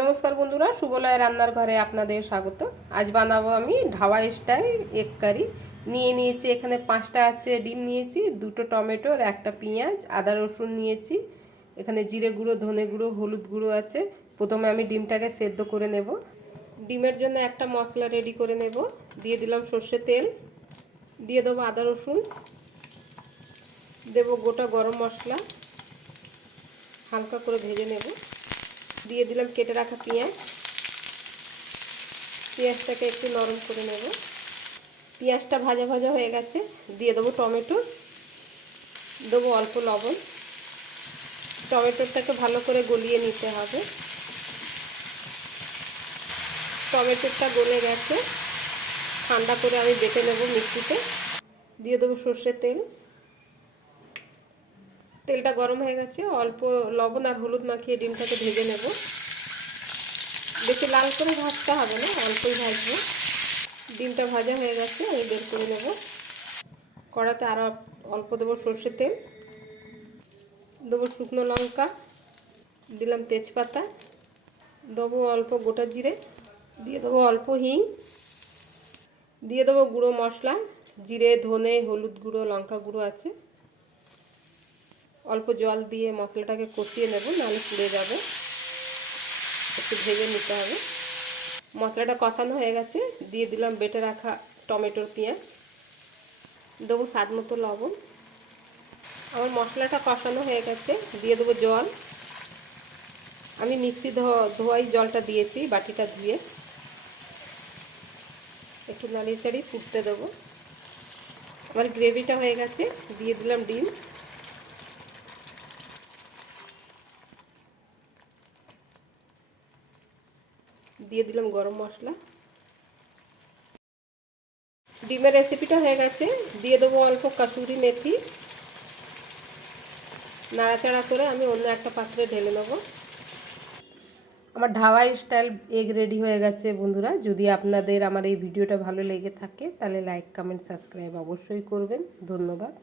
নমস্কার বন্ধুরা সুবলয় রান্নার ঘরে আপনাদের স্বাগত। আজ বানাবো আমি ঢাবা স্টাইল এক কারি। নিয়ে নিয়েছি, এখানে পাঁচটা আছে, ডিম নিয়েছি, দুটো টমেটোর একটা পেঁয়াজ, আদা রসুন নিয়েছি। এখানে জিরে গুঁড়ো, ধনে গুঁড়ো, হলুদ গুঁড়ো আছে। প্রথমে আমি ডিমটাকে সেদ্ধ করে নেব। ডিমের জন্য একটা মশলা রেডি করে নেব। দিয়ে দিলাম সর্ষে তেল। দিয়ে দেবো আদা রসুন। দেবো গোটা গরম মশলা। হালকা করে ভেজে নেব। দিয়ে দিলাম কেটে রাখা পেঁয়াজ। পেঁয়াজটাকে একটু নরম করে নেব। পেঁয়াজটা ভাজা ভাজা হয়ে গেছে, দিয়ে দেবো টমেটো। দেবো অল্প লবণ। টমেটোটাকে ভালো করে গলিয়ে নিতে হবে। টমেটোটা গলে গেছে। ঠান্ডা করে আমি বেটে নেব মিক্সিতে। দিয়ে দেবো সর্ষের তেল। তেলটা গরম হয়ে গেছে। অল্প লবণ আর হলুদ মাখিয়ে ডিমটাকে ভেজে নেব। বেশি লাল করে ভাজতে হবে না, অল্পই ভাজবো। ডিমটা ভাজা হয়ে গেছে, আমি বের করে নেব। কড়াতে আরও অল্প দেবো সর্ষের তেল। দেবো শুকনো লঙ্কা, দিলাম তেজপাতা। দেবো অল্প গোটা জিরে, দিয়ে দেবো অল্প হিং। দিয়ে দেবো গুঁড়ো মশলা, জিরে, ধনে, হলুদ গুঁড়ো, লঙ্কা গুঁড়ো আছে। অল্প জল দিয়ে মশলাটাকে কষিয়ে নেব, নাহলে পুড়ে যাবে। একটু ভেজে নিতে হবে। মশলাটা কষানো হয়ে গেছে। দিয়ে দিলাম বেটে রাখা টমেটোর পেঁয়াজ। দেবো স্বাদ মতো লবণ। আমার মশলাটা কষানো হয়ে গেছে। দিয়ে দেবো জল। আমি মিক্সি ধোয়াই জলটা দিয়েছি বাটিটা ধুয়ে একটু নাড়িয়ে চাড়িয়ে ফুটতে দেবো। আমার গ্রেভিটা হয়ে গেছে। দিয়ে দিলাম ডিম। দিয়ে দিলাম গরম মশলা। ডিমের রেসিপিটা হয়ে গেছে। দিয়ে দেবো অল্প কাসুরি মেথি। নাড়াচাড়া করে আমি অন্য একটা পাত্রে ঢেলে নেব। আমার ঢাবাই স্টাইল এগ রেডি হয়ে গেছে বন্ধুরা। যদি আপনাদের আমার এই ভিডিওটা ভালো লেগে থাকে, তাহলে লাইক কমেন্ট সাবস্ক্রাইব অবশ্যই করবেন। ধন্যবাদ।